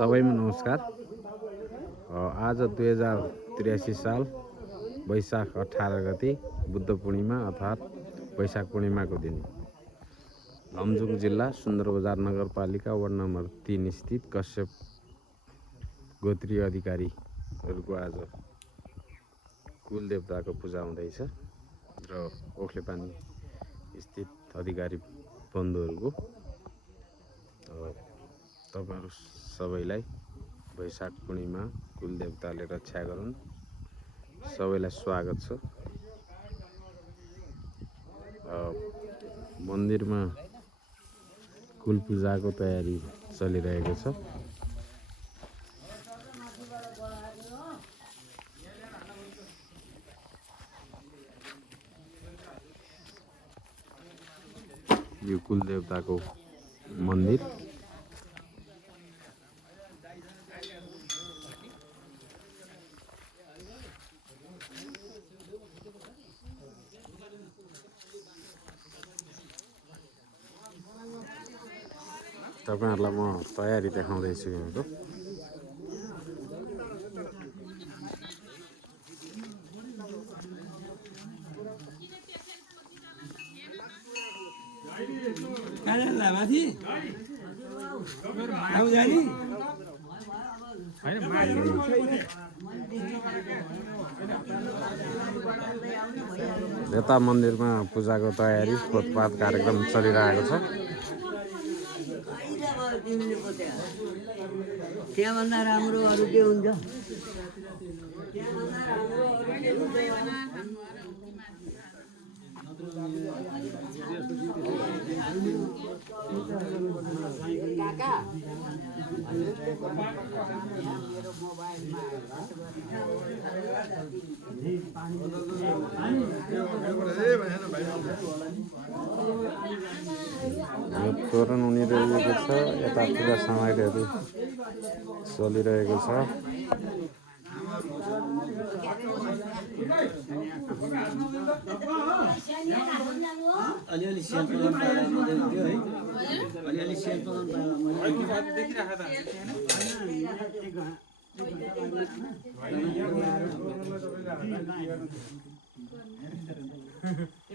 सबैमा नमस्कार। आज 2083 साल वैशाख 18 गते बुद्ध पूर्णिमा अर्थात् वैशाख पूर्णिमाको दिन लमजुङ जिल्ला सुन्दरबजार नगरपालिका वार्ड नम्बर 3 स्थित कश्यप गोत्रीय अधिकारीहरूको आज कुलदेवताको पूजा हुँदैछ र ओखलेपानी स्थित अधिकारी बन्धुहरूको तपाईहरु सबैलाई वैशाख पूर्णिमा कुलदेवताले रक्षा गरून्। सबैलाई स्वागत छ। मन्दिरमा कुल पूजाको तयारी चलिरहेको छ। यो कुलदेवताको मन्दिर तपाईहरुलाई म तयारी देखाउँदैछु यहाँको। माथि जाने यता मन्दिरमा पूजाको तयारी पोतपात कार्यक्रम चलिरहेको छ। त्यहाँभन्दा राम्रो अरू के हुन्छ? यो तोरण उनिरहेको छ। यता पूजा सामग्रीहरू चलिरहेको छ। अलिअलि सेल प्रदान पाएर थियो है, अलिअलि सेल प्रदान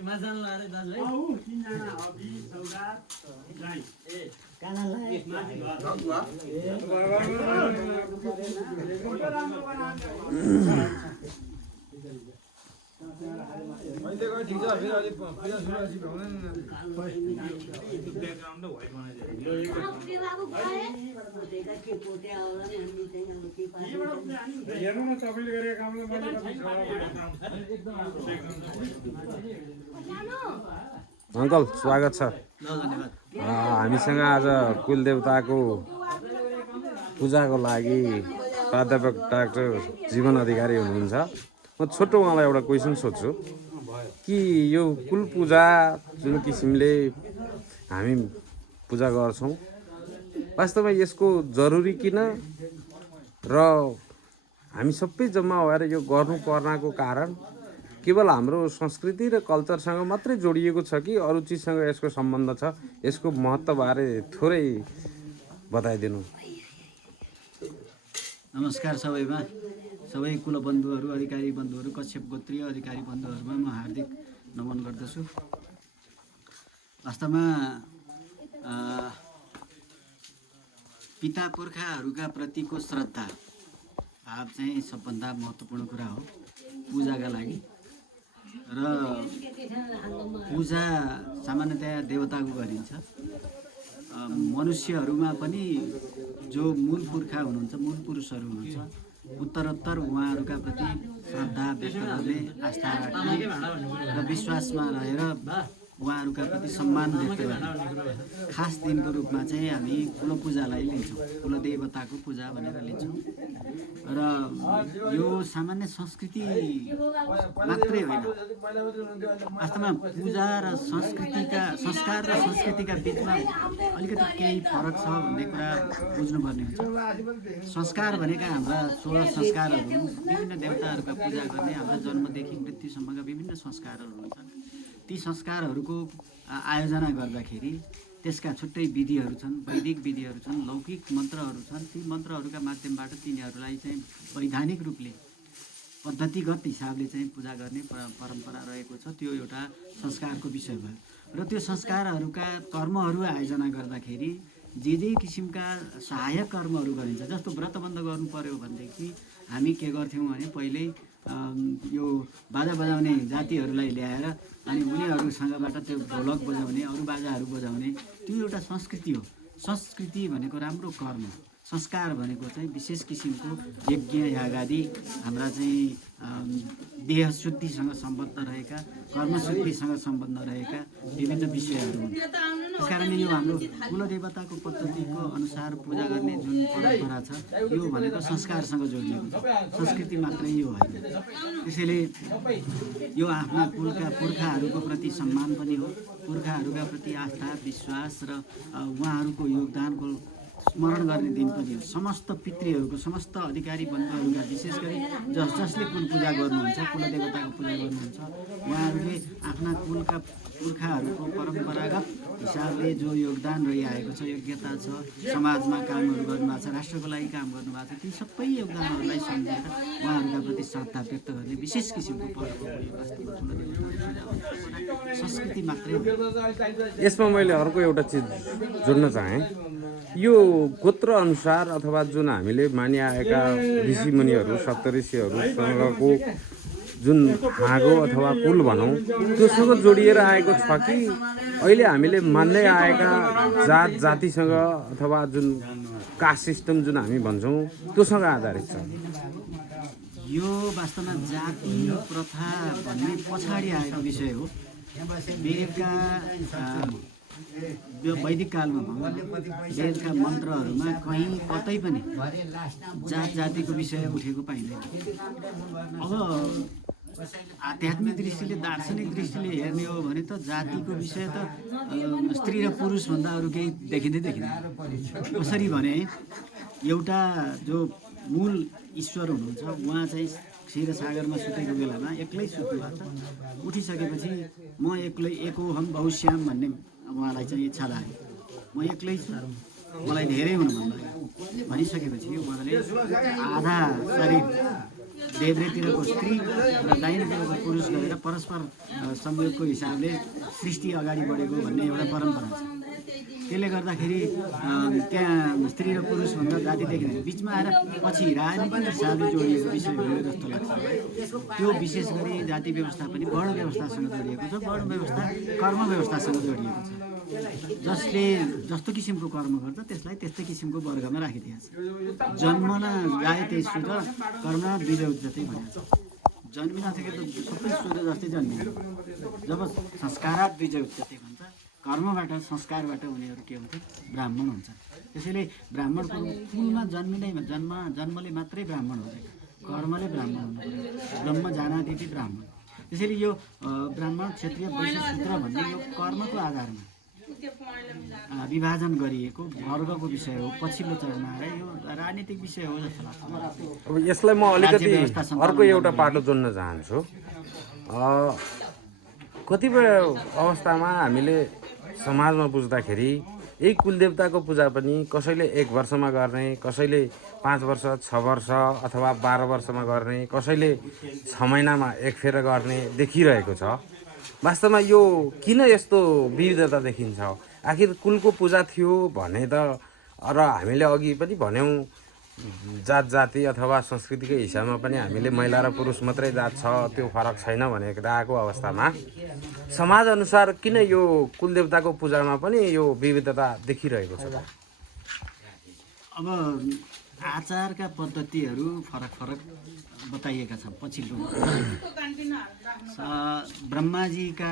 माजान लाएर दाजु अङ्कल स्वागत छ। हामीसँग आज कुलदेवताको पूजाको लागि प्राध्यापक डाक्टर जीवन अधिकारी हुनुहुन्छ। म छोटो उहाँलाई एउटा क्वेसन सोध्छु कि यो कुल पूजा जुन किसिमले हामी पूजा गर्छौँ वास्तवमा यसको जरुरी किन र हामी सबै जम्मा भएर यो गर्नुपर्नको कारण केवल हाम्रो संस्कृति र कल्चरसँग मात्रै जोडिएको छ कि अरू चिजसँग यसको सम्बन्ध छ? यसको महत्त्वबारे थोरै बताइदिनु। नमस्कार सबैमा, सबै कुल बन्धुहरू, अधिकारी बन्धुहरू, कश्यप गोत्रीय अधिकारी बन्धुहरूमा म हार्दिक नमन गर्दछु। वास्तवमा पिता पुर्खाहरूका प्रतिको श्रद्धा भाव चाहिँ सबभन्दा महत्त्वपूर्ण कुरा हो पूजाका लागि। र पूजा सामान्यतया देवताको गरिन्छ। मनुष्यहरूमा पनि जो मूल पुर्खा हुनुहुन्छ, मूल पुरुषहरू हुनुहुन्छ, उत्तरोत्तर उहाँहरूका प्रति श्रद्धा व्यक्त गर्ने, आस्था राख्ने र विश्वासमा रहेर उहाँहरूका प्रति सम्मान व्यक्त गर्ने खास दिनको रूपमा चाहिँ हामी कुल पूजालाई लिन्छौँ, कुलदेवताको पूजा भनेर लिन्छौँ। र यो सामान्य संस्कृति मात्रै होइन, वास्तवमा पूजा र संस्कार र संस्कृतिका बिचमा अलिकति केही फरक छ भन्ने कुरा बुझ्नुपर्ने हुन्छ। संस्कार भनेका हाम्रा 16 संस्कारहरू हुन्। विभिन्न देवताहरूका पूजा गर्ने हाम्रा जन्मदेखि मृत्युसम्मका विभिन्न संस्कारहरू हुन्छन्। ती संस्कारहरूको आयोजना गर्दाखेरि त्यसका छुट्टै विधिहरू छन्, वैदिक विधिहरू छन्, लौकिक मन्त्रहरू छन्। ती मन्त्रहरूका माध्यमबाट तिनीहरूलाई चाहिँ वैधानिक रूपले पद्धतिगत हिसाबले चाहिँ पूजा गर्ने परम्परा रहेको छ। त्यो एउटा संस्कारको विषय भयो र त्यो संस्कारहरूका कर्महरू आयोजना गर्दाखेरि जे किसिमका सहायक कर्महरू गरिन्छ। जस्तो व्रतबन्ध गर्नु पर्यो भनेदेखि हामी के गर्थ्यौँ भने पहिल्यै यो बाजा बजाउने जातिहरूलाई ल्याएर अनि उनीहरूसँगबाट त्यो ढोलक बजाउने, अरू बाजाहरू बजाउने, त्यो एउटा संस्कृति हो। संस्कृति भनेको राम्रो कर्म, संस्कार भनेको चाहिँ विशेष किसिमको यज्ञ यागादि हाम्रा चाहिँ देह शुद्धिसँग सम्बद्ध रहेका, कर्मशुद्धिसँग सम्बन्ध रहेका विभिन्न विषयहरू हुन्। त्यस कारणले यो हाम्रो कुलदेवताको पद्धतिको अनुसार पूजा गर्ने जुन परम्परा छ यो भनेको संस्कारसँग जोडिएको छ, संस्कृति मात्रै यो होइन। त्यसैले यो आफ्ना कुलका पुर्खाहरूको प्रति सम्मान पनि हो, पुर्खाहरूका प्रति आस्था विश्वास र उहाँहरूको योगदानको स्मरण गर्ने दिन पनि हो। समस्त पितृहरूको, समस्त अधिकारी बन्धुहरूका, विशेष गरी जसले कुल पूजा गर्नुहुन्छ, कुलदेवताको पूजा गर्नुहुन्छ, उहाँहरूले आफ्ना कुलका पुर्खाहरूको परम्परागत हिसाबले जो योगदान रहिआएको छ, योग्यता छ, समाजमा कामहरू गर्नुभएको छ, राष्ट्रको लागि काम गर्नुभएको छ, ती सबै योगदानहरूलाई सम्झेर उहाँहरूका प्रति श्रद्धा व्यक्त गर्ने विशेष किसिमको पर्व हो यो वास्तवमा कुलदेवताको पूजा। संस्कृति मात्रै हो। यसमा मैले अर्को एउटा चिज जोड्न चाहेँ। यो गोत्र अनुसार अथवा जुन हामीले मानिआएका ऋषिमुनिहरू सप्तऋषिहरूसँगको जुन हाँगो अथवा कुल भनौँ त्योसँग जोडिएर आएको छ कि अहिले हामीले मान्दै आएका जात जातिसँग अथवा जुन कास्ट सिस्टम जुन हामी भन्छौँ त्योसँग आधारित छ? यो वास्तवमा जाति प्रथा भन्ने पछाडि आएको विषय हो। वेदका वैदिक कालमा वेदका मन्त्रहरूमा कहीँ कतै पनि जात जातिको विषय उठेको पाइँदैन। अब आध्यात्मिक दृष्टिले, दार्शनिक दृष्टिले हेर्ने हो भने त जातिको विषय त स्त्री र पुरुषभन्दा अरू केही देखिँदैन। कसरी भने एउटा जो मूल ईश्वर हुनुहुन्छ उहाँ चाहिँ क्षीर सागरमा सुतेको बेलामा एक्लै सुत्नु भएको छ। उठिसकेपछि म एक्लै एको हम बहुश्याम भन्ने उहाँलाई चाहिँ इच्छा लाग्यो, म एक्लै छु, मलाई धेरै हुन मन लाग्यो भनिसकेपछि उहाँले आधा शरीर देब्रेतिरको स्त्री र दाहिनेतिरको पुरुष गरेर परस्पर संयोगको हिसाबले सृष्टि अगाडि बढेको भन्ने एउटा परम्परा छ। त्यसले गर्दाखेरि त्यहाँ स्त्री र पुरुषभन्दा जाति देखिँदैन। बिचमा आएर पछि राजनीतिक हिसाबले जोडिएको विषय हो जस्तो लाग्छ। त्यो विशेष गरी जाति व्यवस्था पनि वर्ण व्यवस्थासँग जोडिएको छ। वर्ण व्यवस्था कर्म व्यवस्थासँग जोडिएको छ। जसले जस्तो किसिमको कर्म गर्छ त्यसलाई त्यस्तै किसिमको वर्गमा राखिदिएको छ। जन्मना गाए त्यही सुध, कर्म बिजौ जस्तै भनेको छ। जन्मिनसके त सबै सुध जस्तै जन्मिन्छ। जब संस्कारात बिजौ जस्तै भन्छ, कर्मबाट संस्कारबाट उनीहरू के हुन्छ? ब्राह्मण हुन्छ। त्यसैले ब्राह्मणको कुलमा जन्मले मात्रै ब्राह्मण हुँदैन, कर्मले ब्राह्मण हुनु पर्यो। ब्रह्म जानादिति ब्राह्मण। त्यसैले यो ब्राह्मण क्षेत्रीय वैश्य शूद्र भन्ने यो कर्मको आधारमा विभाजन गरिएको वर्गको विषय हो। पछिल्लो चरणमा आएर यो राजनीतिक विषय हो जस्तो लाग्छ। अब यसलाई म अलिकति अर्को एउटा पाटो जोड्न चाहन्छु। कतिपय अवस्थामा हामीले समाजमा बुझ्दाखेरि यही कुलदेवताको पूजा पनि कसैले 1 वर्षमा गर्ने, कसैले 5 वर्ष, 6 वर्ष अथवा 12 वर्षमा गर्ने, कसैले 6 महिनामा 1 फेर गर्ने देखिरहेको छ। वास्तवमा यो किन यस्तो विविधता देखिन्छ? आखिर कुलको पूजा थियो भने त र हामीले अघि पनि भन्यौँ जात जाति अथवा संस्कृतिको हिसाबमा पनि हामीले महिला र पुरुष मात्रै जात छ, त्यो फरक छैन भनेको अवस्थामा समाज अनुसार किन यो कुलदेवताको पूजामा पनि यो विविधता देखिरहेको छ? अब आचारका पद्धतिहरू फरक फरक बताइएका छन्। पछिल्लो ब्रह्माजीका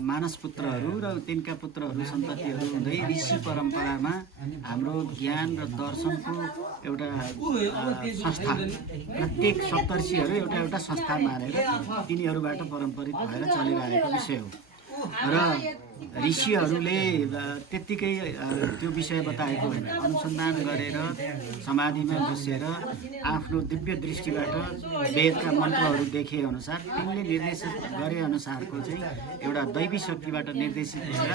मानस पुत्रहरू र तिनका पुत्रहरू सन्ततिहरू हुँदै ऋषि परम्परामा हाम्रो ज्ञान र दर्शनको एउटा संस्था, प्रत्येक सप्तर्षिहरू एउटा संस्था मानेर तिनीहरूबाट परम्परित भएर चलिरहेको विषय हो। र ऋषिहरूले त्यत्तिकै त्यो विषय बताएको होइन, अनुसन्धान गरेर समाधिमा बसेर आफ्नो दिव्य दृष्टिबाट वेदका मन्त्रहरू देखे अनुसार तिनले निर्देशित गरे अनुसारको चाहिँ एउटा दैवी शक्तिबाट निर्देशित भएर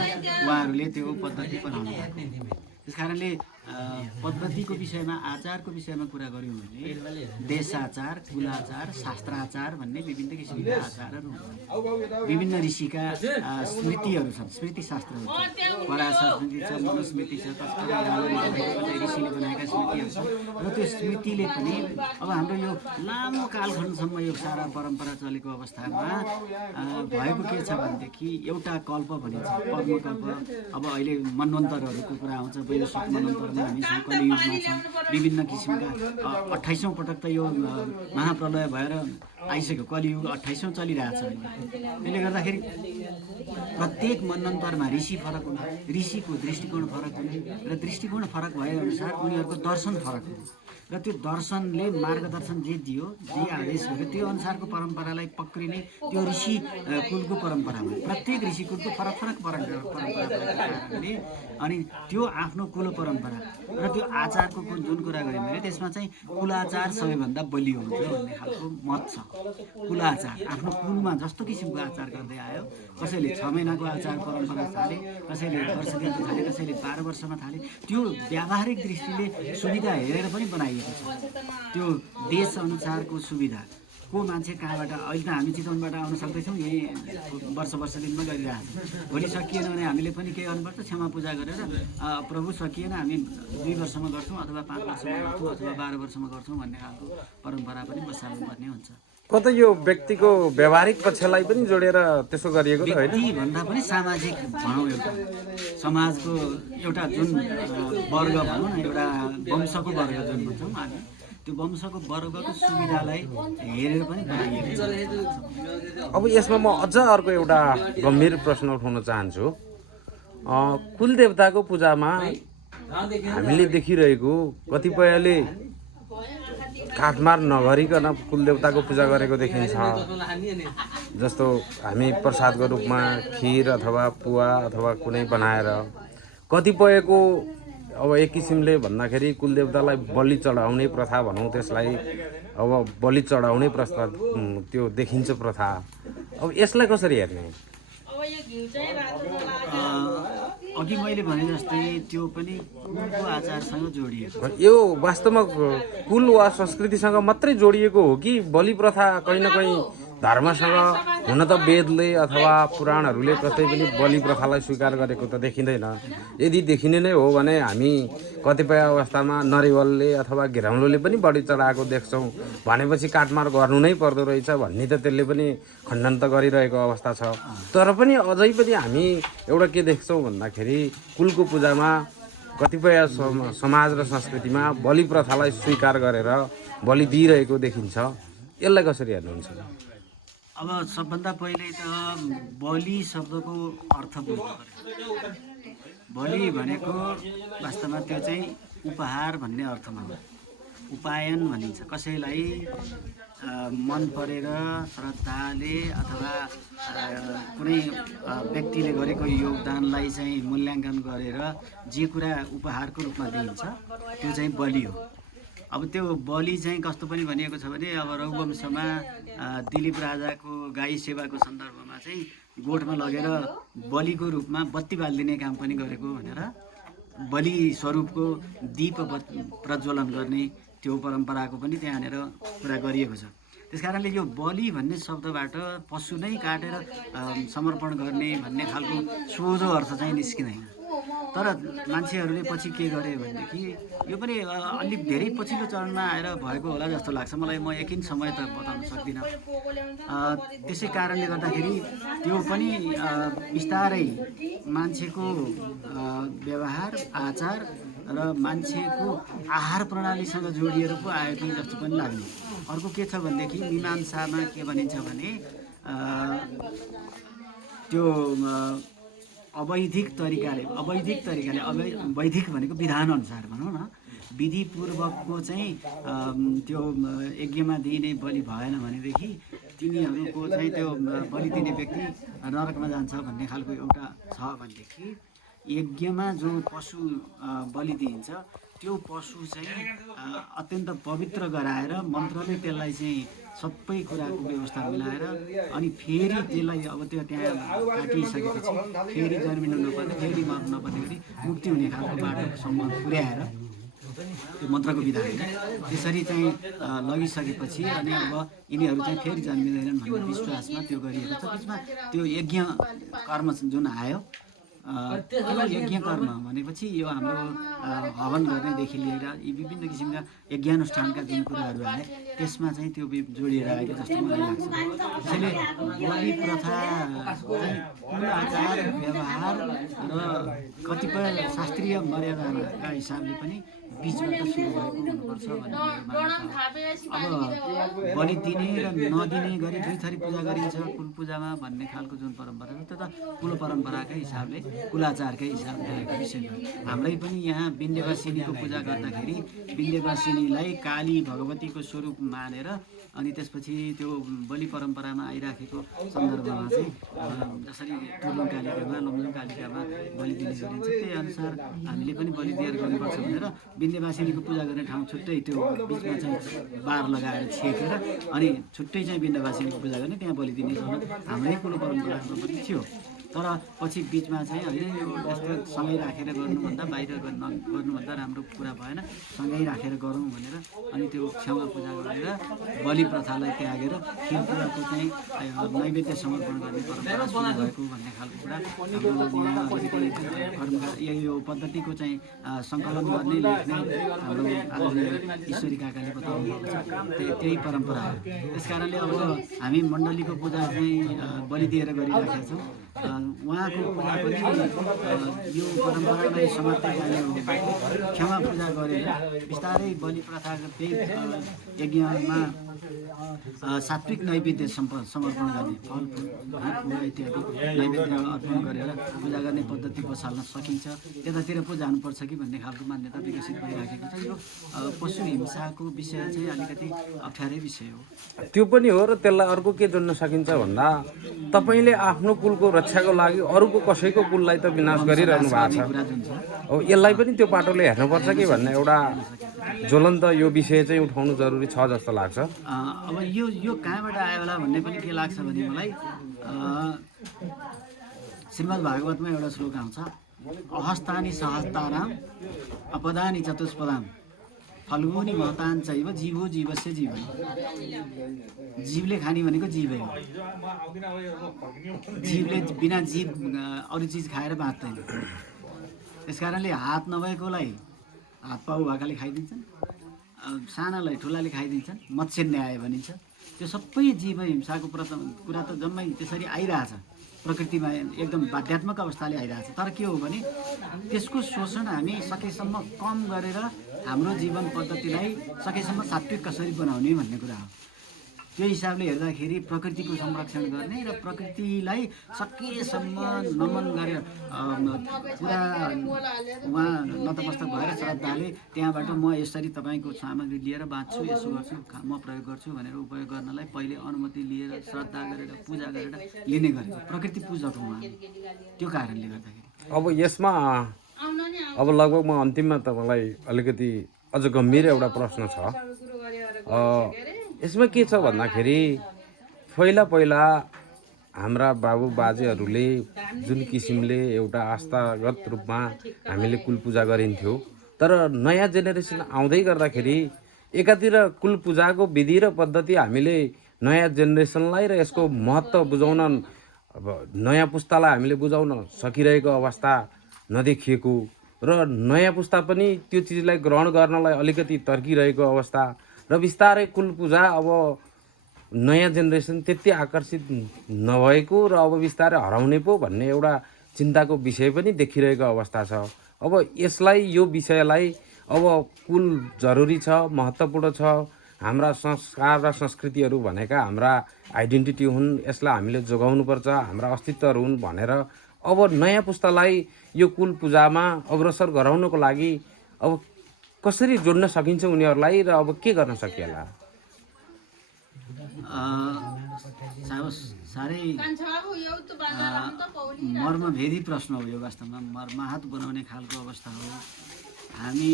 उहाँहरूले त्यो पद्धति बनाउनु भएको। त्यस कारणले पद्धतिको विषयमा आचारको विषयमा कुरा गऱ्यौँ भने देशाचार, कुलाचार, शास्त्राचार भन्ने विभिन्न किसिमका आचारहरू हुन्छन्। विभिन्न ऋषिका स्मृतिहरू छन्, स्मृतिशास्त्रहरू छन्। पराशर स्मृति छ, मनुस्मृति छ, ऋषिले बनाएका स्मृतिहरू छन्। र त्यो स्मृतिले पनि अब हाम्रो यो लामो कालखण्डसम्म यो सारा परम्परा चलेको अवस्थामा भएको के छ भनेदेखि एउटा कल्प भनिन्छ, पद्मकल्प। अब अहिले मन्वन्तरहरूको कुरा आउँछ, वैवस्वत मन्वन्तर हामी छौँ, कलियुगमा छौँ। विभिन्न किसिमका 28औं पटक त यो महाप्रलय भएर आइसक्यो, कलियुग 28औं चलिरहेछ। त्यसले गर्दाखेरि प्रत्येक मन्वन्तरमा ऋषि फरक हुने, ऋषिको दृष्टिकोण फरक हुने र दृष्टिकोण फरक भएअनुसार उनीहरूको दर्शन फरक हुने र त्यो दर्शनले मार्गदर्शन जे दियो, जे आदेश गर्यो त्यो अनुसारको परम्परालाई पक्रिने त्यो ऋषि कुलको परम्परा हो। प्रत्येक ऋषि कुलको फरक फरक परम्परा कारणले अनि त्यो आफ्नो कुल परम्परा र त्यो आचारको जुन कुरा गऱ्यो भने त्यसमा चाहिँ कुलाचार सबैभन्दा बलियो हुन्छ भन्ने खालको मत छ। कुलाचार आफ्नो कुलमा जस्तो किसिमको आचार गर्दै आयो, कसैले 6 महिनाको आचार परम्परा थाले, कसैले वर्ष दिनको थाले, कसैले 12 वर्षमा थाले। त्यो व्यावहारिक दृष्टिले सुविधा हेरेर पनि बनाइएको छ। त्यो देश अनुसारको सुविधा को मान्छे कहाँबाट, अहिले त हामी चितवनबाट आउन सक्दैछौँ, यही वर्ष दिनमा गरिरहेछौँ। भोलि सकिएन भने हामीले पनि के गर्नुपर्छ, क्षमा पूजा गरेर प्रभु सकिएन हामी 2 वर्षमा गर्छौँ अथवा 5 वर्षमा गर्छौँ अथवा 12 वर्षमा गर्छौँ भन्ने खालको परम्परा पनि बसाल्नुपर्ने हुन्छ। कतै यो व्यक्तिको व्यावहारिक पक्षलाई पनि जोडेर त्यसो गरिएको त होइन? व्यक्ति भन्दा पनि सामाजिक भनौँ, एउटा समाजको एउटा जुन वर्ग भनौँ न, एउटा वंशको वर्ग जुन भन्छौँ हामी, त्यो वंशको वर्गको सुविधालाई हेरेर पनि बनाइएको छ। अब यसमा म अझ अर्को एउटा गम्भीर प्रश्न उठाउन चाहन्छु। कुलदेवताको पूजामा हामीले देखिरहेको कतिपयले काटमार नगरिकन कुलदेवताको पूजा गरेको देखिन्छ। जस्तो हामी प्रसादको रूपमा खिर अथवा पुवा अथवा कुनै बनाएर, कतिपयको अब एक किसिमले भन्दाखेरि कुलदेवतालाई बलि चढाउने प्रथा भनौँ त्यसलाई, अब बलि चढाउने प्रस्ताव त्यो देखिन्छ प्रथा। अब यसलाई कसरी हेर्ने? अघि मैले भने जस्तै त्यो पनि कुलको आचारसँग जोडिएको। यो वास्तवमा कुल वा संस्कृतिसँग मात्रै जोडिएको हो कि बलि प्रथा कहीँ न कहीँ धर्मसँग? हुन त वेदले अथवा पुराणहरूले कतै पनि बलि प्रथालाई स्वीकार गरेको त देखिँदैन। यदि देखिने नै हो भने हामी कतिपय अवस्थामा नरिवलले अथवा घिरौँलोले पनि बढी चढाएको देख्छौँ भनेपछि काटमार गर्नु नै पर्दो रहेछ भन्ने त त्यसले पनि खण्डन त गरिरहेको अवस्था छ। तर पनि अझै पनि हामी एउटा के देख्छौँ भन्दाखेरि कुलको पूजामा कतिपय समाज र संस्कृतिमा बलि प्रथालाई स्वीकार गरेर बलि दिइरहेको देखिन्छ। यसलाई कसरी हेर्नुहुन्छ? अब सबभन्दा पहिले त बलि शब्दको अर्थ बुझ्नु पर्यो। बलि भनेको वास्तवमा त्यो चाहिँ उपहार भन्ने अर्थमा हो। उपायन भनिन्छ कसैलाई मन परेर श्रद्धाले अथवा कुनै व्यक्तिले गरेको योगदानलाई चाहिँ मूल्याङ्कन गरेर जे कुरा उपहारको रूपमा दिइन्छ त्यो चाहिँ बलि हो। अब त्यो बलि चाहिँ कस्तो पनि भनिएको छ भने, अब रघुवंशमा दिलीप राजाको गाई सेवाको सन्दर्भमा चाहिँ गोठमा लगेर बलिको रूपमा बत्ती बालिदिने काम पनि गरेको भनेर बलि स्वरूपको दीप प्रज्वलन गर्ने त्यो परम्पराको पनि त्यहाँनिर कुरा गरिएको छ। त्यस कारणले यो बलि भन्ने शब्दबाट पशु नै काटेर समर्पण गर्ने भन्ने खालको सोझो अर्थ चाहिँ निस्किँदैन। तर मान्छेहरूले पछि के गरे भनेदेखि यो पनि अलिक धेरै पछिल्लो चरणमा आएर भएको होला जस्तो लाग्छ मलाई। म एकिन समय त बताउन सक्दिनँ। त्यसै कारणले गर्दाखेरि त्यो पनि बिस्तारै मान्छेको व्यवहार आचार र मान्छेको आहार प्रणालीसँग जोडिएर पो आयो कि जस्तो पनि लाग्ने। अर्को के छ भनेदेखि मीमांसामा के भनिन्छ भने त्यो अवैधिक तरिकाले वैधिक भनेको विधानअनुसार भनौँ न, विधिपूर्वकको चाहिँ त्यो यज्ञमा दिइने बलि भएन भनेदेखि तिनीहरूको चाहिँ त्यो बलि दिने व्यक्ति नरकमा जान्छ भन्ने खालको एउटा छ भनेदेखि यज्ञमा जो पशु बलि दिइन्छ त्यो पशु चाहिँ अत्यन्त पवित्र गराएर मन्त्रले त्यसलाई चाहिँ सबै कुराको व्यवस्था मिलाएर अनि फेरि त्यसलाई अब त्यो त्यहाँ काटिसकेपछि फेरि जन्मिनु नपर्ने फेरि मर्नु नपर्ने गरी मुक्ति हुने खालको बाटोसम्म पुर्याएर त्यो मन्त्रको विधान त्यसरी चाहिँ लगिसकेपछि अनि अब यिनीहरू चाहिँ फेरि जन्मिँदैनन् भन्ने विश्वासमा त्यो गरिएको छ। त्यसमा त्यो यज्ञ कर्म जुन आयो यज्ञ कर्म भनेपछि यो हाम्रो हवन गर्नेदेखि लिएर यी विभिन्न किसिमका यज्ञानुष्ठानका जुन कुराहरू आए त्यसमा चाहिँ त्यो जोडिएर आएको जस्तो मलाई लाग्छ। त्यसैले बलि प्रथा चाहिँ कुल आचार व्यवहार र कतिपय शास्त्रीय मर्यादाका हिसाबले पनि बिचबाट सुरु भएको हुनुपर्छ भन्ने अब बलि दिने र नदिने गरी दुई थरी पूजा गरिन्छ कुल पूजामा भन्ने खालको जुन परम्परा छ त्यो त कुल परम्पराकै हिसाबले कुलाचारकै हिसाबले आएको विषय हो। हाम्रै पनि यहाँ विन्ध्यवासिनीको पूजा गर्दाखेरि विन्ध्यवासिनीलाई काली भगवतीको स्वरूप मानेर अनि त्यसपछि त्यो बलि परम्परामा आइराखेको सन्दर्भमा चाहिँ जसरी तुलुङ कालिकामा लमजुङ कालिकामा बलि दिने गरिन्छ त्यही अनुसार हामीले पनि बलि दिएर गर्नुपर्छ भनेर विन्ध्यवासिनीको पूजा गर्ने ठाउँ छुट्टै त्यो बिचमा चाहिँ बार लगाएर छेकेर अनि छुट्टै चाहिँ विन्ध्यवासिनीको पूजा गर्ने त्यहाँ बलि दिने हाम्रै कुल परम्परामा पनि थियो। तर पछि बिचमा चाहिँ होइन यो यस्तो सँगै राखेर गर्नुभन्दा बाहिर गर्नुभन्दा राम्रो कुरा भएन, सँगै राखेर गरौँ भनेर अनि त्यो क्षमा पूजा गरेर बलि प्रथालाई त्यागेर खिरपुराको चाहिँ नैवेद्य समर्पण गर्ने परम्परा सुरु भएको भन्ने खालको कुरा हाम्रो यो पद्धतिको चाहिँ सङ्कलन गर्ने लेख्ने हाम्रो ईश्वरी काकाले बताउनु भएको छ त्यही परम्परा हो। त्यस कारणले अब हामी मण्डलीको पूजा चाहिँ बलि दिएर गरिराखेका छौँ। उहाँको पूजा पनि यो परम्परालाई समाप्ति जाने हो क्षमा पूजा गरेर बिस्तारै बलि प्रथा त्यही यज्ञमा सात्विक नैवेद्य समर्पण गर्ने फलफुल फुल इत्यादि नैवेद्य अर्पण गरेर पूजा गर्ने पद्धति बसाल्न सकिन्छ। त्यतातिर पो जानुपर्छ कि भन्ने खालको मान्यता विकसित भइराखेको छ। यो पशु हिंसाको विषय चाहिँ अलिकति अप्ठ्यारै विषय हो। त्यो पनि हो र त्यसलाई अर्को के जोड्न सकिन्छ भन्दा तपाईँले आफ्नो कुलको रक्षाको लागि अरूको कसैको कुललाई त विनाश गरिरहनु भएको छ। अब यसलाई पनि त्यो बाटोले हेर्नुपर्छ कि भन्ने एउटा ज्वलन्त यो विषय चाहिँ उठाउनु जरुरी छ जस्तो लाग्छ। अब यो कहाँबाट आयो होला भन्ने पनि के लाग्छ भने मलाई श्रीमद् भागवतमा एउटा श्लोक आउँछ, अहस्तानि सहस्ताराम अपदानि चतुष्पदाम फल्गुनी महतान चैव जीवो जीवस्य जीवन। जीवले खाने भनेको जीवै हो। जीवले बिना जीव अरू चिज खाएर बाँच्दैन। त्यस कारणले हात नभएकोलाई हात पाउ भएकाले खाइदिन्छन्, सानालाई ठुलाले खाइदिन्छन्, मत्स्य न्याय भनिन्छ। त्यो सबै जीव हिंसाको कुरा त जम्मै त्यसरी आइरहेछ, प्रकृतिमा एकदम बाध्यात्मक अवस्थाले आइरहेछ। तर के हो भने त्यसको शोषण हामी सकेसम्म कम गरेर हाम्रो जीवन पद्धतिलाई सकेसम्म सात्विक कसरी बनाउने भन्ने कुरा हो। त्यो हिसाबले हेर्दाखेरि प्रकृतिको संरक्षण गर्ने र प्रकृतिलाई सकेसम्म नमन गरेर पुरा उहाँ नतमस्तक भएर श्रद्धाले त्यहाँबाट म यसरी तपाईँको सामग्री लिएर बाँच्छु, यसो गर्छु, म प्रयोग गर्छु भनेर उपयोग गर्नलाई पहिले अनुमति लिएर श्रद्धा गरेर पूजा गरेर लिने गरेको प्रकृति पूजक उहाँ। त्यो कारणले गर्दाखेरि अब यसमा अब लगभग म अन्तिममा तपाईँलाई अलिकति अझ गम्भीर एउटा प्रश्न छ। यसमा के छ भन्दाखेरि पहिला हाम्रा बाबु बाजेहरूले जुन किसिमले एउटा आस्थागत रूपमा हामीले कुल पूजा गरिन्थ्यो, तर नयाँ जेनेरेसन आउँदै गर्दाखेरि एकातिर कुल पूजाको विधि र पद्धति हामीले नयाँ जेनेरेसनलाई र यसको महत्त्व बुझाउन नयाँ पुस्तालाई हामीले बुझाउन सकिरहेको अवस्था नदेखिएको र नयाँ पुस्ता पनि त्यो चिजलाई ग्रहण गर्नलाई अलिकति तर्किरहेको अवस्था र बिस्तारै कुल पूजा अब नयाँ जेनेरेसन त्यति आकर्षित नभएको र अब बिस्तारै हराउने पो भन्ने एउटा चिन्ताको विषय पनि देखिरहेको अवस्था छ। अब यसलाई यो विषयलाई अब कुल जरुरी छ, महत्त्वपूर्ण छ, हाम्रा संस्कार र संस्कृतिहरू भनेका हाम्रा आइडेन्टिटी हुन्, यसलाई हामीले जोगाउनुपर्छ, हाम्रा अस्तित्वहरू हुन् भनेर अब नयाँ पुस्तालाई यो कुल पूजामा अग्रसर गराउनको लागि अब कसरी जोड्न सकिन्छ उनीहरूलाई र अब के गर्न सकिएला? साह्रै मर्मभेदी प्रश्न हो यो वास्तवमा मर्माहत बनाउने खालको अवस्था हो। हामी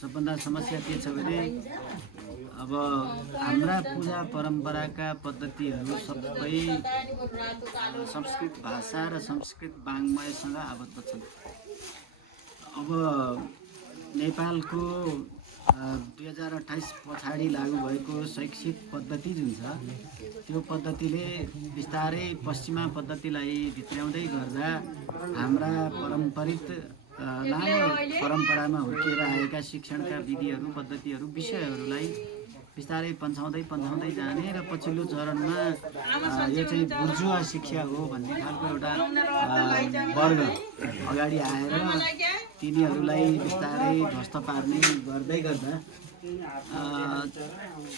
सबभन्दा समस्या के छ भने अब हाम्रा पूजा परम्पराका पद्धतिहरू सबै संस्कृत भाषा र संस्कृत वाङ्मयसँग आबद्ध छन्। अब नेपालको 2028 पछाडि लागू भएको शैक्षिक पद्धति जुन छ त्यो पद्धतिले बिस्तारै पश्चिमा पद्धतिलाई भित्र्याउँदै गर्दा हाम्रा पारम्परिक लामो परम्परामा हुर्किएर आएका शिक्षणका विधिहरू पद्धतिहरू विषयहरूलाई बिस्तारै पन्छाउँदै जाने र पछिल्लो चरणमा यो चाहिँ बुर्जुवा शिक्षा हो भन्ने खालको एउटा वर्ग अगाडि आएर तिनीहरूलाई बिस्तारै ध्वस्त पार्ने गर्दै गर्दा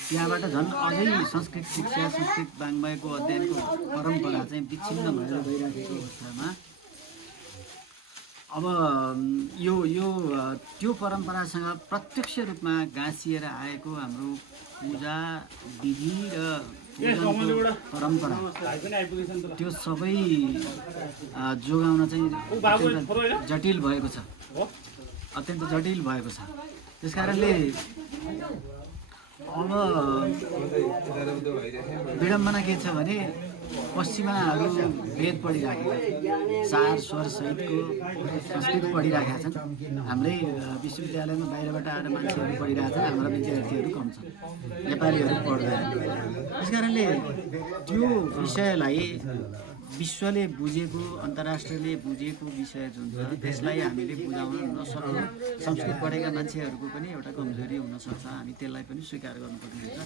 त्यहाँबाट झन् अझै संस्कृत शिक्षा संस्कृत वाङ्मयको अध्ययनको परम्परा चाहिँ विच्छिन्न भएर गइराखेको अवस्थामा अब यो त्यो परम्परासँग प्रत्यक्ष रूपमा गाँसिएर आएको हाम्रो पूजा विधि र परम्परा त्यो सबै जोगाउन चाहिँ जटिल भएको छ, अत्यन्त जटिल भएको छ। त्यस कारणले अब विडम्बना के छ भने पश्चिमाहरू वेद पढिराखेका छन्, सार स्वर सहितको संस्कृत पढिराखेका छन्। हाम्रै विश्वविद्यालयमा बाहिरबाट आएर मान्छेहरू पढिरहेका छन्, हाम्रा विद्यार्थीहरू कम छन्, नेपालीहरू पढ्दैन। त्यस कारणले त्यो विषयलाई विश्वले बुझेको अन्तर्राष्ट्रियले बुझेको विषय जुन छ त्यसलाई हामीले बुझाउन नसक्नु संस्कृत पढेका मान्छेहरूको पनि एउटा कमजोरी हुनसक्छ। हामी त्यसलाई पनि स्वीकार गर्नुपर्ने हुन्छ।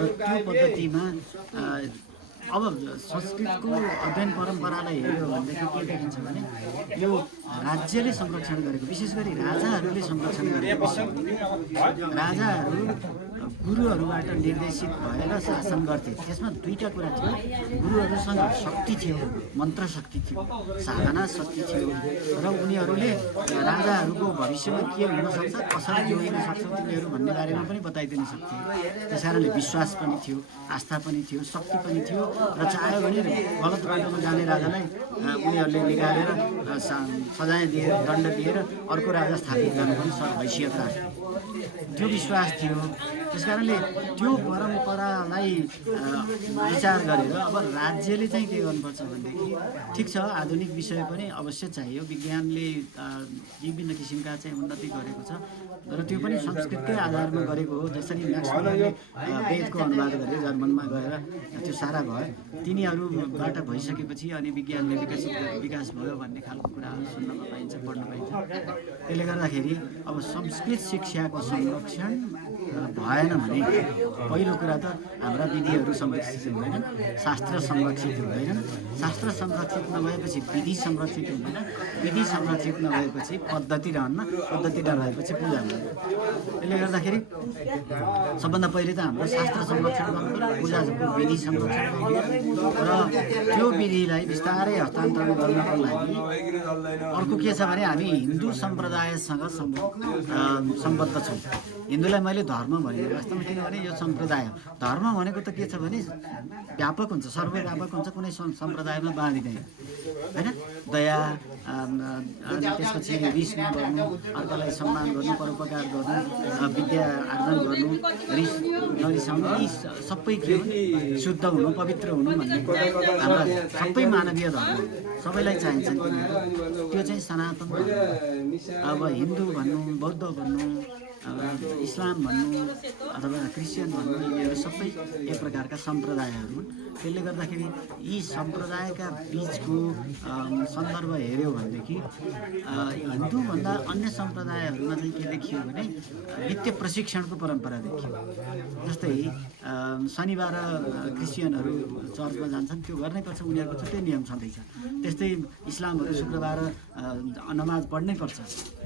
र त्यो पद्धतिमा अब संस्कृतको अध्ययन परम्परालाई हेऱ्यो भनेदेखि के देखिन्छ भने यो राज्यले संरक्षण गरेको, विशेष गरी राजाहरूले संरक्षण गरेको विषय। राजाहरू गुरुहरूबाट निर्देशित भएर शासन गर्थे। त्यसमा दुईवटा कुरा थियो, गुरुहरूसँग शक्ति थियो, मन्त्र शक्ति थियो, साधना शक्ति थियो र उनीहरूले राजाहरूको भविष्यमा के हुनसक्छ, कसरी जोडिन सक्छ तिनीहरू भन्ने बारेमा पनि बताइदिन सक्थे। त्यस कारणले विश्वास पनि थियो, आस्था पनि थियो, शक्ति पनि थियो र चाह्यो भने गलत बाटोमा जाने राजालाई उनीहरूले निकालेर सजाय दिएर दण्ड दिएर अर्को राजा स्थापित गर्न पनि हैसियत राखे। त्यो विश्वास थियो। त्यस कारणले त्यो परम्परालाई विचार गरेर अब राज्यले चाहिँ के गर्नुपर्छ भनेदेखि ठिक छ, आधुनिक विषय पनि अवश्य चाहियो, विज्ञानले विभिन्न किसिमका चाहिँ उन्नति गरेको छ, तर त्यो पनि संस्कृतकै आधारमा गरेको हो। जसरी म्याक्सवेलले वेदको अनुवाद गरे जर्मनमा गएर त्यो सारा भयो, तिनीहरूबाट भइसकेपछि अनि विज्ञानले विकास भयो भन्ने खालको कुराहरू सुन्न पाइन्छ, पढ्न पाइन्छ। त्यसले गर्दाखेरि अब संस्कृत शिक्षाको संरक्षण भएन भने पहिलो कुरा त हाम्रा विधिहरू संरक्षित हुँदैनन्, शास्त्र संरक्षित हुँदैनन्, शास्त्र संरक्षित नभएपछि विधि संरक्षित हुँदैन, विधि संरक्षित नभएपछि पद्धति रहन्न, पद्धति नभएपछि पूजा हुँदैन। त्यसले गर्दाखेरि सबभन्दा पहिले त हाम्रो शास्त्र संरक्षण गर्नु पर्यो, पूजाको विधि संरक्षण गर्नु र त्यो विधिलाई बिस्तारै हस्तान्तरण गर्नको लागि अर्को के छ भने हामी हिन्दू सम्प्रदायसँग सम्बद्ध छौँ। हिन्दूलाई मैले धर्म भनेँ वास्तवमा, किनभने यो सम्प्रदाय हो। धर्म भनेको त के छ भने व्यापक हुन्छ, सर्वव्यापक हुन्छ, कुनै सम्प्रदायमा बाँधिँदैन होइन। दया अनि त्यसपछि रिस नगर्नु, अर्कालाई सम्मान गर्नु, परोपकार गर्नु, विद्या आर्जन गर्नु, रिस नरिसाउनु, यी सबै के हुन्, शुद्ध हुनु, पवित्र हुनु भन्ने कुरा हाम्रा सबै मानवीय धर्म सबैलाई चाहिन्छन्। त्यो चाहिँ सनातन अब हिन्दू भन्नु, बौद्ध भन्नु, इस्लाम भन्नु अथवा क्रिस्चियन भन्नु, यिनीहरू सबै एक प्रकारका सम्प्रदायहरू हुन्। त्यसले गर्दाखेरि यी सम्प्रदायका बिचको सन्दर्भ हेऱ्यो भनेदेखि हिन्दूभन्दा अन्य सम्प्रदायहरूमा चाहिँ के देखियो भने नित्य प्रशिक्षणको परम्परा देखियो। जस्तै शनिबार क्रिस्चियनहरू चर्चमा जान्छन्, त्यो गर्नैपर्छ, उनीहरूको छुट्टै नियम छँदैछ। त्यस्तै इस्लामहरू शुक्रबार नमाज पढ्नै पर्छ,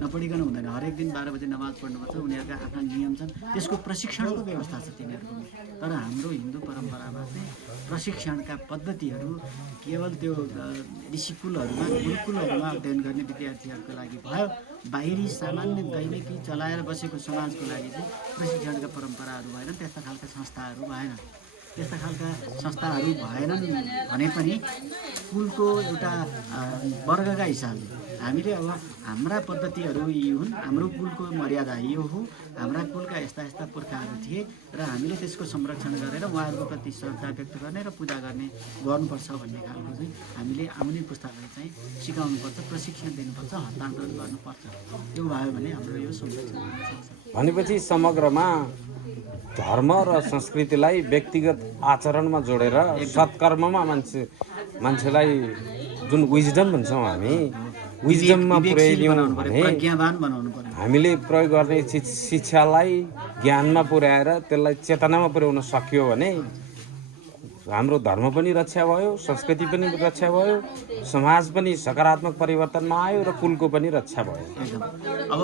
नपढिकन हुँदैन, हरेक दिन 12 बजे नमाज पढ्नुपर्छ, उनीहरूका आफ्ना नियम छन्, त्यसको प्रशिक्षणको व्यवस्था छ तिनीहरूको। तर हाम्रो हिन्दू परम्परामा चाहिँ प्रशिक्षणका पद्धतिहरू केवल त्यो ऋषिकुलहरूमा गुरुकुलहरूमा अध्ययन गर्ने विद्यार्थीहरूको लागि भयो, बाहिरी सामान्य दैनिकी चलाएर बसेको समाजको लागि चाहिँ प्रशिक्षणका परम्पराहरू भएन, त्यस्ता खालका संस्थाहरू भएन। त्यस्ता खालका संस्थाहरू भएनन् भने पनि कुलको एउटा वर्गका हिसाबले हामीले अब हाम्रा पद्धतिहरू यी हुन्, हाम्रो कुलको मर्यादा यो हो, हाम्रा कुलका यस्ता यस्ता पुर्खाहरू थिए र हामीले त्यसको संरक्षण गरेर उहाँहरूको प्रति श्रद्धा व्यक्त गर्ने र पूजा गर्नुपर्छ भन्ने खालको चाहिँ हामीले आउने पुस्तालाई चाहिँ सिकाउनुपर्छ, प्रशिक्षण दिनुपर्छ, हस्तान्तरण गर्नुपर्छ। त्यो भयो भने हाम्रो यो संरक्षण हुन सक्छ। भनेपछि समग्रमा धर्म र संस्कृतिलाई व्यक्तिगत आचरणमा जोडेर सत्कर्ममा मान्छेलाई जुन विजडम भन्छौँ हामी, विजडममा पुर्याइदियौँ भने प्रज्ञावान बनाउनु पर्यो। हामीले प्रयोग गर्ने शिक्षालाई ज्ञानमा पुर्याएर त्यसलाई चेतनामा पुर्याउन सकियो भने हाम्रो धर्म पनि रक्षा भयो, संस्कृति पनि रक्षा भयो, समाज पनि सकारात्मक परिवर्तनमा आयो र कुलको पनि रक्षा भयो। एकदम। अब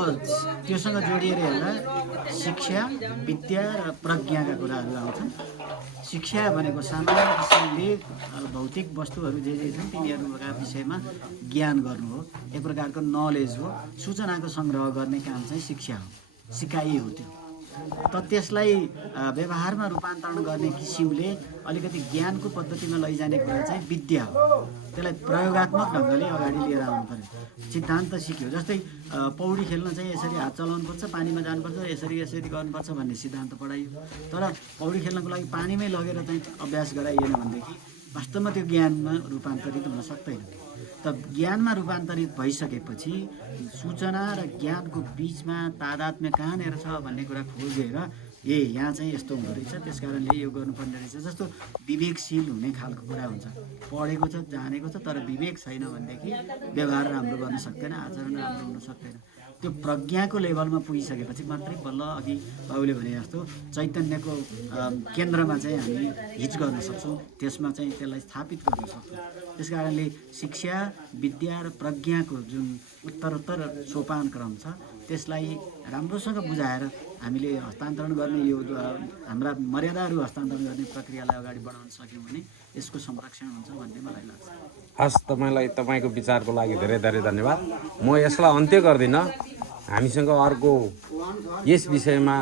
त्योसँग जोडिएर हेर्दा शिक्षा, विद्या र प्रज्ञाका कुराहरू आउँछन्। शिक्षा भनेको सामान्य किसिमले भौतिक वस्तुहरू जे छन् तिनीहरूका विषयमा ज्ञान गर्नु हो, एक प्रकारको नलेज हो, सूचनाको सङ्ग्रह गर्ने काम चाहिँ शिक्षा हो, सिकाइ हो त्यो। त त्यसलाई व्यवहारमा रूपान्तरण गर्ने किसिमले अलिकति ज्ञानको पद्धतिमा लैजाने कुरा चाहिँ विद्या हो। त्यसलाई प्रयोगात्मक ढङ्गले अगाडि लिएर आउनु पर्यो। सिद्धान्त सिक्यो, जस्तै पौडी खेल्न चाहिँ यसरी हात चलाउनुपर्छ, पानीमा जानुपर्छ, यसरी यसरी गर्नुपर्छ भन्ने सिद्धान्त पढाइयो। तर पौडी खेल्नको लागि पानीमै लगेर चाहिँ अभ्यास गराइएन भनेदेखि वास्तवमा त्यो ज्ञानमा रूपान्तरित हुन सक्दैन। त ज्ञानमा रूपान्तरित भइसकेपछि सूचना र ज्ञानको बिचमा तादात्म्य कहाँनिर छ भन्ने कुरा खोजेर यहाँ चाहिँ यस्तो हुँदो रहेछ, त्यस कारणले यो गर्नुपर्ने रहेछ जस्तो विवेकशील हुने खालको कुरा हुन्छ। पढेको छ, जानेको छ, तर विवेक छैन भनेदेखि व्यवहार राम्रो गर्न सक्दैन, आचरण राम्रो हुन सक्दैन। त्यो प्रज्ञाको लेभलमा पुगिसकेपछि मात्रै बल्ल अघि बाबुले भने जस्तो चैतन्यको केन्द्रमा चाहिँ हामी हिच गर्न सक्छौँ, त्यसमा चाहिँ त्यसलाई स्थापित गर्न सक्छौँ। त्यस कारणले शिक्षा, विद्या र प्रज्ञाको जुन उत्तरोत्तर सोपान क्रम छ त्यसलाई राम्रोसँग बुझाएर हामीले हस्तान्तरण गर्ने यो हाम्रा मर्यादाहरू हस्तान्तरण गर्ने प्रक्रियालाई अगाडि बढाउन सक्यौँ भने यसको संरक्षण हुन्छ भन्ने मलाई लाग्छ। हस्, तपाईँको विचारको लागि धेरै धेरै धन्यवाद। म यसलाई अन्त्य गर्दिनँ। हामीसँग अर्को यस विषयमा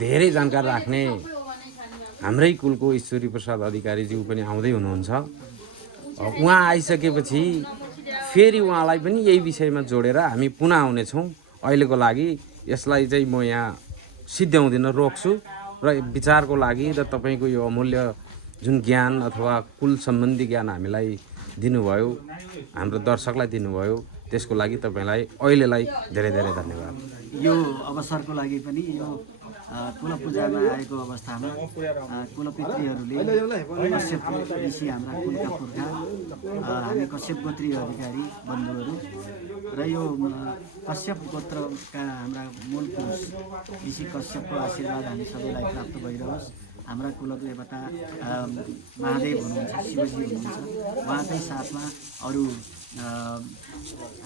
धेरै जानकारी राख्ने हाम्रै कुलको ईश्वरी प्रसाद अधिकारीज्यू पनि आउँदै हुनुहुन्छ। उहाँ आइसकेपछि फेरि उहाँलाई पनि यही विषयमा जोडेर हामी पुनः आउनेछौँ। अहिलेको लागि यसलाई चाहिँ म यहाँ सिद्ध्याउँदिन, रोक्छु र विचारको लागि र तपाईँको यो अमूल्य जुन ज्ञान अथवा कुल सम्बन्धी ज्ञान हामीलाई दिनुभयो, हाम्रो दर्शकलाई दिनुभयो, त्यसको लागि तपाईँलाई अहिलेलाई धेरै धेरै धन्यवाद। यो अवसरको लागि पनि यो कुल पूजामा आएको अवस्थामा कुलपितृहरूले कश्यप ऋषि हाम्रा कुलका पुर्खा हामी कश्यप गोत्रीय अधिकारी बन्धुहरू र यो कश्यप गोत्रका हाम्रा मूल पुरुष ऋषि कश्यपको आशीर्वाद हामी सबैलाई प्राप्त भइरहोस्। हाम्रा कुलदेवता महादेव हुनुहुन्छ, शिवजी हुनुहुन्छ, उहाँकै साथमा अरू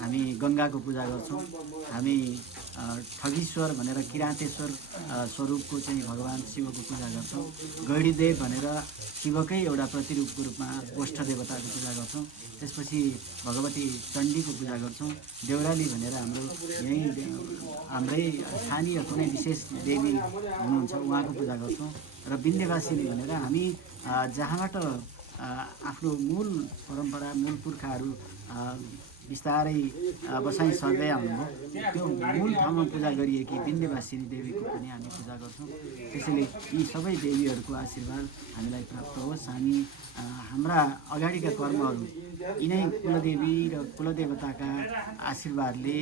हामी गङ्गाको पूजा गर्छौँ। हामी ठगीश्वर भनेर किराँतेश्वर स्वरूपको चाहिँ भगवान् शिवको पूजा गर्छौँ। गैडीदेव भनेर शिवकै एउटा प्रतिरूपको रूपमा गोष्ठ देवताको पूजा गर्छौँ। त्यसपछि भगवती चण्डीको पूजा गर्छौँ। देउराली भनेर हाम्रो यहीँ हाम्रै स्थानीय कुनै विशेष देवी हुनुहुन्छ उहाँको पूजा गर्छौँ। र विन्ध्यवासिनी भनेर हामी जहाँबाट आफ्नो मूल परम्परा, मूल पुर्खाहरू बिस्तारै बसाइ सर्दै आउनुभयो त्यो मूल ठाउँमा पूजा गरिएकी विन्ध्यवासिनी देवीको पनि हामी पूजा गर्छौँ। त्यसैले यी सबै देवीहरूको आशीर्वाद हामीलाई प्राप्त होस्। हामी हाम्रा अगाडिका कर्महरू यिनै कुलदेवी र कुलदेवताका आशीर्वादले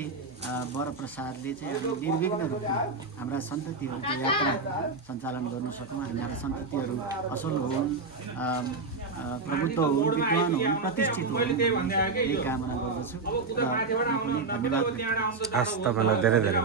वरप्रसादले चाहिँ हामी निर्विघ्न रूपमा हाम्रा सन्ततिहरूको यात्रा सञ्चालन गर्न सकौँ। हाम्रा सन्ततिहरू असल हुन्, प्रबुद्ध हुन्, विद्वान हुन्, प्रतिष्ठित हुन्, यही कामना गर्दछु र पनि धन्यवाद। हस्, तपाईँलाई धेरै धेरै